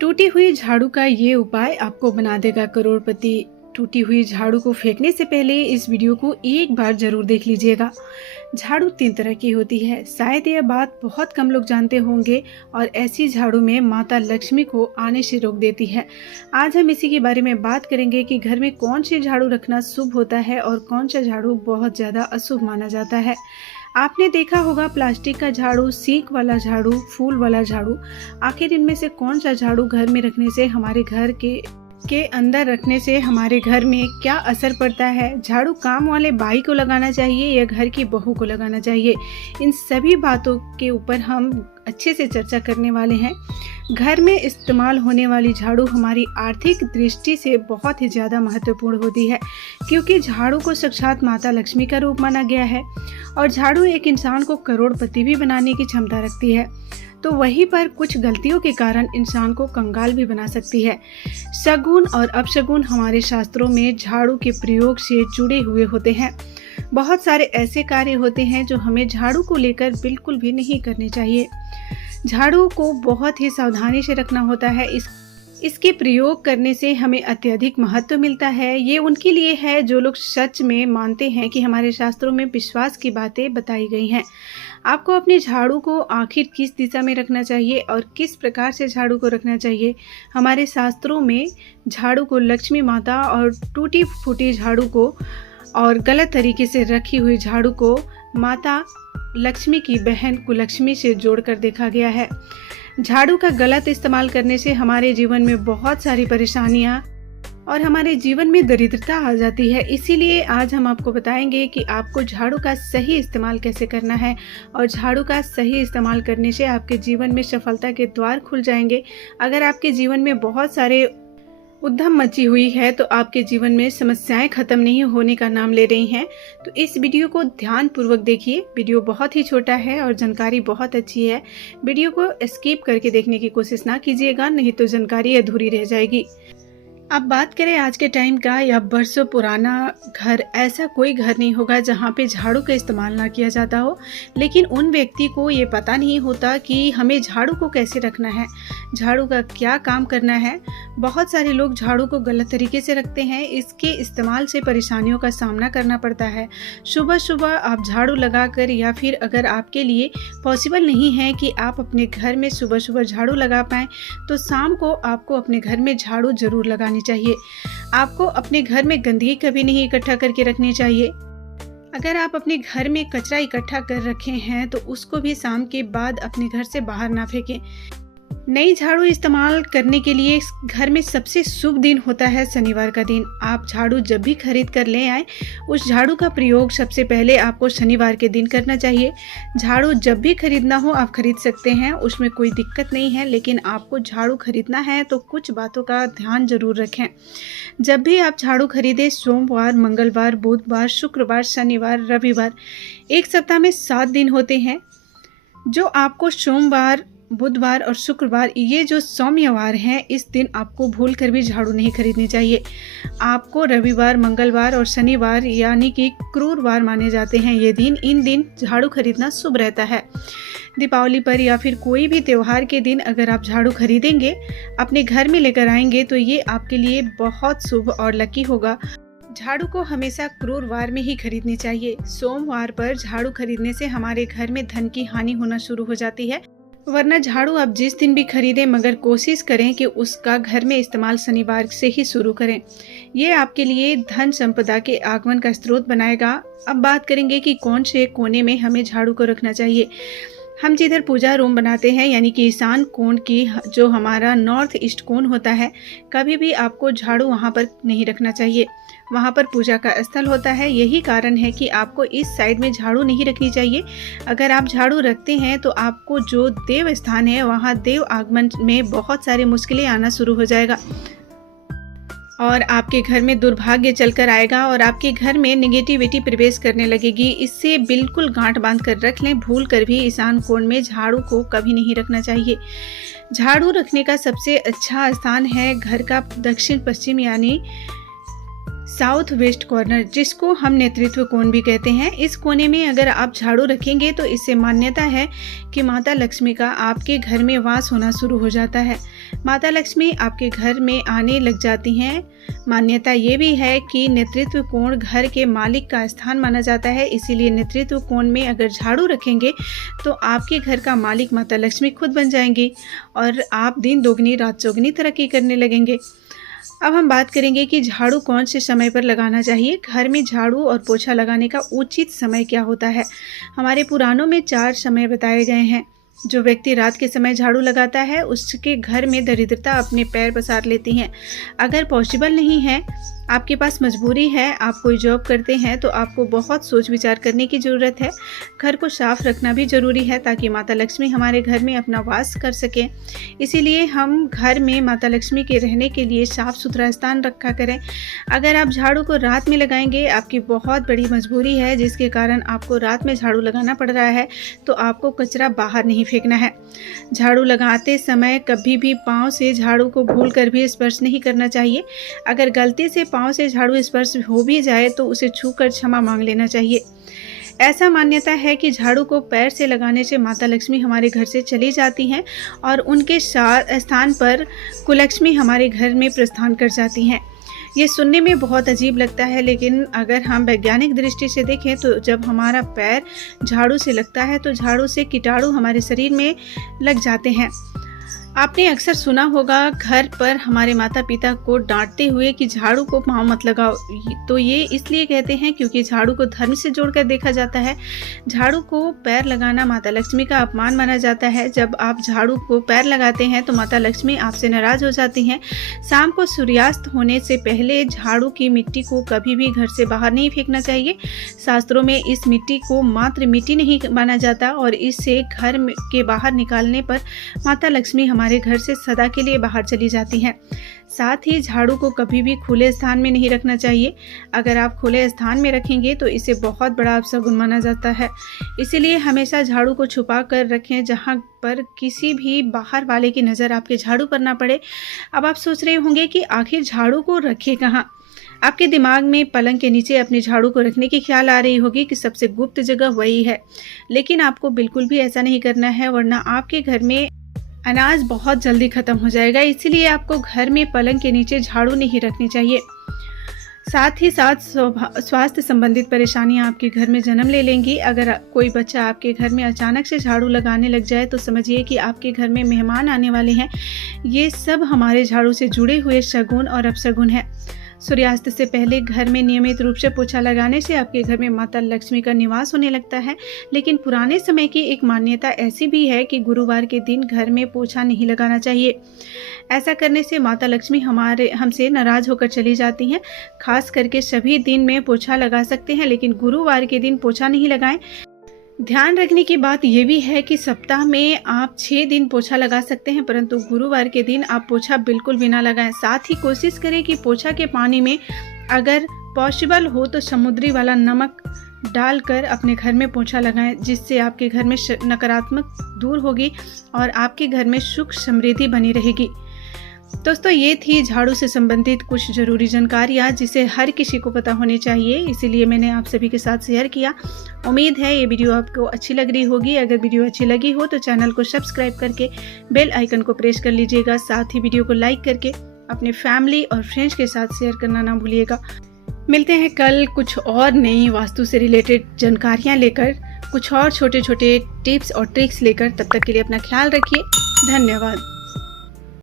टूटी हुई झाड़ू का ये उपाय आपको बना देगा करोड़पति। टूटी हुई झाड़ू को फेंकने से पहले इस वीडियो को एक बार जरूर देख लीजिएगा। झाड़ू 3 तरह की होती है, शायद यह बात बहुत कम लोग जानते होंगे और ऐसी झाड़ू में माता लक्ष्मी को आने से रोक देती है। आज हम इसी के बारे में बात करेंगे कि घर में कौन सी झाड़ू रखना शुभ होता है और कौन सा झाड़ू बहुत ज़्यादा अशुभ माना जाता है। आपने देखा होगा प्लास्टिक का झाड़ू, सीक वाला झाड़ू, फूल वाला झाड़ू। आखिर इनमें से कौन सा झाड़ू घर में रखने से, हमारे घर के अंदर रखने से हमारे घर में क्या असर पड़ता है? झाड़ू काम वाले बाई को लगाना चाहिए या घर की बहू को लगाना चाहिए? इन सभी बातों के ऊपर हम अच्छे से चर्चा करने वाले हैं। घर में इस्तेमाल होने वाली झाड़ू हमारी आर्थिक दृष्टि से बहुत ही ज़्यादा महत्वपूर्ण होती है, क्योंकि झाड़ू को साक्षात माता लक्ष्मी का रूप माना गया है और झाड़ू एक इंसान को करोड़पति भी बनाने की क्षमता रखती है। तो वहीं पर कुछ गलतियों के कारण इंसान को कंगाल भी बना सकती है। शगुन और अपशगुन हमारे शास्त्रों में झाड़ू के प्रयोग से जुड़े हुए होते हैं। बहुत सारे ऐसे कार्य होते हैं जो हमें झाड़ू को लेकर बिल्कुल भी नहीं करने चाहिए। झाड़ू को बहुत ही सावधानी से रखना होता है। इसके प्रयोग करने से हमें अत्यधिक महत्व मिलता है। ये उनके लिए है जो लोग सच में मानते हैं कि हमारे शास्त्रों में विश्वास की बातें बताई गई हैं। आपको अपने झाड़ू को आखिर किस दिशा में रखना चाहिए और किस प्रकार से झाड़ू को रखना चाहिए? हमारे शास्त्रों में झाड़ू को लक्ष्मी माता और टूटी फूटी झाड़ू को और गलत तरीके से रखी हुई झाड़ू को माता लक्ष्मी की बहन कुलक्ष्मी से जोड़कर देखा गया है। झाड़ू का गलत इस्तेमाल करने से हमारे जीवन में बहुत सारी परेशानियां और हमारे जीवन में दरिद्रता आ जाती है। इसीलिए आज हम आपको बताएंगे कि आपको झाड़ू का सही इस्तेमाल कैसे करना है और झाड़ू का सही इस्तेमाल करने से आपके जीवन में सफलता के द्वार खुल जाएंगे। अगर आपके जीवन में बहुत सारे उद्यम मची हुई है तो आपके जीवन में समस्याएं खत्म नहीं होने का नाम ले रही हैं, तो इस वीडियो को ध्यान पूर्वक देखिए। वीडियो बहुत ही छोटा है और जानकारी बहुत अच्छी है। वीडियो को स्किप करके देखने की कोशिश ना कीजिएगा, नहीं तो जानकारी अधूरी रह जाएगी। अब बात करें आज के टाइम का या बरसों पुराना घर, ऐसा कोई घर नहीं होगा जहाँ पे झाड़ू का इस्तेमाल ना किया जाता हो। लेकिन उन व्यक्ति को ये पता नहीं होता कि हमें झाड़ू को कैसे रखना है, झाड़ू का क्या काम करना है। बहुत सारे लोग झाड़ू को गलत तरीके से रखते हैं। इसके इस्तेमाल से परेशानियों का सामना करना पड़ता है। सुबह सुबह आप झाड़ू लगाकर, या फिर अगर आपके लिए पॉसिबल नहीं है कि आप अपने घर में सुबह सुबह झाड़ू लगा पाएँ, तो शाम को आपको अपने घर में झाड़ू जरूर लगानी चाहिए। आपको अपने घर में गंदगी कभी नहीं इकट्ठा करके रखनी चाहिए। अगर आप अपने घर में कचरा इकट्ठा कर रखे हैं तो उसको भी शाम के बाद अपने घर से बाहर ना फेंकें। नई झाड़ू इस्तेमाल करने के लिए घर में सबसे शुभ दिन होता है शनिवार का दिन। आप झाड़ू जब भी खरीद कर ले आए, उस झाड़ू का प्रयोग सबसे पहले आपको शनिवार के दिन करना चाहिए। झाड़ू जब भी खरीदना हो आप खरीद सकते हैं, उसमें कोई दिक्कत नहीं है। लेकिन आपको झाड़ू खरीदना है तो कुछ बातों का ध्यान जरूर रखें। जब भी आप झाड़ू खरीदें, सोमवार, मंगलवार, बुधवार, शुक्रवार, शनिवार, रविवार, एक सप्ताह में 7 दिन होते हैं। जो आपको सोमवार, बुधवार और शुक्रवार, ये जो सोमवार हैं, इस दिन आपको भूल कर भी झाड़ू नहीं खरीदनी चाहिए। आपको रविवार, मंगलवार और शनिवार यानी कि क्रूरवार माने जाते हैं ये दिन। इन दिन झाड़ू खरीदना शुभ रहता है। दीपावली पर या फिर कोई भी त्यौहार के दिन अगर आप झाड़ू खरीदेंगे, अपने घर में लेकर आएंगे, तो ये आपके लिए बहुत शुभ और लकी होगा। झाड़ू को हमेशा क्रूरवार में ही खरीदनी चाहिए। सोमवार पर झाड़ू खरीदने से हमारे घर में धन की हानि होना शुरू हो जाती है। वरना झाड़ू आप जिस दिन भी खरीदें, मगर कोशिश करें कि उसका घर में इस्तेमाल शनिवार से ही शुरू करें। ये आपके लिए धन संपदा के आगमन का स्रोत बनाएगा। अब बात करेंगे कि कौन से कोने में हमें झाड़ू को रखना चाहिए। हम जिधर पूजा रूम बनाते हैं, यानी कि ईशान कोण की जो हमारा नॉर्थ ईस्ट कोण होता है, कभी भी आपको झाड़ू वहाँ पर नहीं रखना चाहिए। वहाँ पर पूजा का स्थल होता है। यही कारण है कि आपको इस साइड में झाड़ू नहीं रखनी चाहिए। अगर आप झाड़ू रखते हैं तो आपको जो देव स्थान है, वहाँ देव आगमन में बहुत सारी मुश्किलें आना शुरू हो जाएगा और आपके घर में दुर्भाग्य चलकर आएगा और आपके घर में नेगेटिविटी प्रवेश करने लगेगी। इससे बिल्कुल गांठ बांध कर रख लें। भूल कर भी ईशान कोण में झाड़ू को कभी नहीं रखना चाहिए। झाड़ू रखने का सबसे अच्छा स्थान है घर का दक्षिण पश्चिम यानी साउथ वेस्ट कॉर्नर, जिसको हम नेतृत्व कोण भी कहते हैं। इस कोने में अगर आप झाड़ू रखेंगे तो इससे मान्यता है कि माता लक्ष्मी का आपके घर में वास होना शुरू हो जाता है। माता लक्ष्मी आपके घर में आने लग जाती हैं। मान्यता ये भी है कि नेतृत्व कोण घर के मालिक का स्थान माना जाता है, इसीलिए नेतृत्व कोण में अगर झाड़ू रखेंगे तो आपके घर का मालिक माता लक्ष्मी खुद बन जाएंगी और आप दिन दोगुनी रात चौगुनी तरक्की करने लगेंगे। अब हम बात करेंगे कि झाड़ू कौन से समय पर लगाना चाहिए। घर में झाड़ू और पोछा लगाने का उचित समय क्या होता है। हमारे पुराणों में 4 समय बताए गए हैं। जो व्यक्ति रात के समय झाड़ू लगाता है उसके घर में दरिद्रता अपने पैर पसार लेती हैं। अगर पॉसिबल नहीं है, आपके पास मजबूरी है, आप कोई जॉब करते हैं, तो आपको बहुत सोच विचार करने की ज़रूरत है। घर को साफ रखना भी ज़रूरी है ताकि माता लक्ष्मी हमारे घर में अपना वास कर सकें। इसीलिए हम घर में माता लक्ष्मी के रहने के लिए साफ़ सुथरा स्थान रखा करें। अगर आप झाड़ू को रात में लगाएंगे, आपकी बहुत बड़ी मजबूरी है जिसके कारण आपको रात में झाड़ू लगाना पड़ रहा है, तो आपको कचरा बाहर नहीं फेंकना है। झाड़ू लगाते समय कभी भी पाँव से झाड़ू को भूलकर भी स्पर्श नहीं करना चाहिए। अगर गलती से पाँव से झाड़ू स्पर्श हो भी जाए तो उसे छूकर क्षमा मांग लेना चाहिए। ऐसा मान्यता है कि झाड़ू को पैर से लगाने से माता लक्ष्मी हमारे घर से चली जाती हैं और उनके स्थान पर कुलक्ष्मी हमारे घर में प्रस्थान कर जाती हैं। ये सुनने में बहुत अजीब लगता है, लेकिन अगर हम वैज्ञानिक दृष्टि से देखें तो जब हमारा पैर झाड़ू से लगता है तो झाड़ू से कीटाणु हमारे शरीर में लग जाते हैं। आपने अक्सर सुना होगा घर पर हमारे माता पिता को डांटते हुए कि झाड़ू को पाँव मत लगाओ। तो ये इसलिए कहते हैं क्योंकि झाड़ू को धर्म से जोड़कर देखा जाता है। झाड़ू को पैर लगाना माता लक्ष्मी का अपमान माना जाता है। जब आप झाड़ू को पैर लगाते हैं तो माता लक्ष्मी आपसे नाराज हो जाती हैं। शाम को सूर्यास्त होने से पहले झाड़ू की मिट्टी को कभी भी घर से बाहर नहीं फेंकना चाहिए। शास्त्रों में इस मिट्टी को मात्र मिट्टी नहीं माना जाता और इससे घर के बाहर निकालने पर माता लक्ष्मी हमारे घर से सदा के लिए बाहर चली जाती हैं। साथ ही झाड़ू को कभी भी खुले स्थान में नहीं रखना चाहिए। अगर आप खुले स्थान में रखेंगे तो इसे बहुत बड़ा अपशगुन माना जाता है। इसीलिए हमेशा झाड़ू को छुपा कर रखें जहां पर किसी भी बाहर वाले की नज़र आपके झाड़ू पर ना पड़े। अब आप सोच रहे होंगे कि आखिर झाड़ू को रखे कहाँ। आपके दिमाग में पलंग के नीचे अपने झाड़ू को रखने की ख्याल आ रही होगी कि सबसे गुप्त जगह वही है, लेकिन आपको बिल्कुल भी ऐसा नहीं करना है, वरना आपके घर में अनाज बहुत जल्दी खत्म हो जाएगा। इसीलिए आपको घर में पलंग के नीचे झाड़ू नहीं रखनी चाहिए। साथ ही साथ स्वास्थ्य संबंधित परेशानियां आपके घर में जन्म ले लेंगी। अगर कोई बच्चा आपके घर में अचानक से झाड़ू लगाने लग जाए तो समझिए कि आपके घर में मेहमान आने वाले हैं। ये सब हमारे झाड़ू से जुड़े हुए शगुन और अपशगुन है। सूर्यास्त से पहले घर में नियमित रूप से पोछा लगाने से आपके घर में माता लक्ष्मी का निवास होने लगता है। लेकिन पुराने समय की एक मान्यता ऐसी भी है कि गुरुवार के दिन घर में पोछा नहीं लगाना चाहिए। ऐसा करने से माता लक्ष्मी हमसे नाराज होकर चली जाती हैं। खास करके सभी दिन में पोछा लगा सकते हैं, लेकिन गुरुवार के दिन पोछा नहीं लगाएं। ध्यान रखने की बात यह भी है कि सप्ताह में आप 6 दिन पोछा लगा सकते हैं, परंतु गुरुवार के दिन आप पोछा बिल्कुल भी ना लगाएं। साथ ही कोशिश करें कि पोछा के पानी में अगर पॉसिबल हो तो समुद्री वाला नमक डालकर अपने घर में पोछा लगाएं, जिससे आपके घर में नकारात्मक दूर होगी और आपके घर में सुख समृद्धि बनी रहेगी। दोस्तों, ये थी झाड़ू से संबंधित कुछ ज़रूरी जानकारियाँ जिसे हर किसी को पता होनी चाहिए, इसीलिए मैंने आप सभी के साथ शेयर किया। उम्मीद है ये वीडियो आपको अच्छी लग रही होगी। अगर वीडियो अच्छी लगी हो तो चैनल को सब्सक्राइब करके बेल आइकन को प्रेस कर लीजिएगा। साथ ही वीडियो को लाइक करके अपने फैमिली और फ्रेंड्स के साथ शेयर करना ना भूलिएगा। मिलते हैं कल कुछ और नई वास्तु से रिलेटेड जानकारियाँ लेकर, कुछ और छोटे छोटे टिप्स और ट्रिक्स लेकर। तब तक के लिए अपना ख्याल रखिए। धन्यवाद।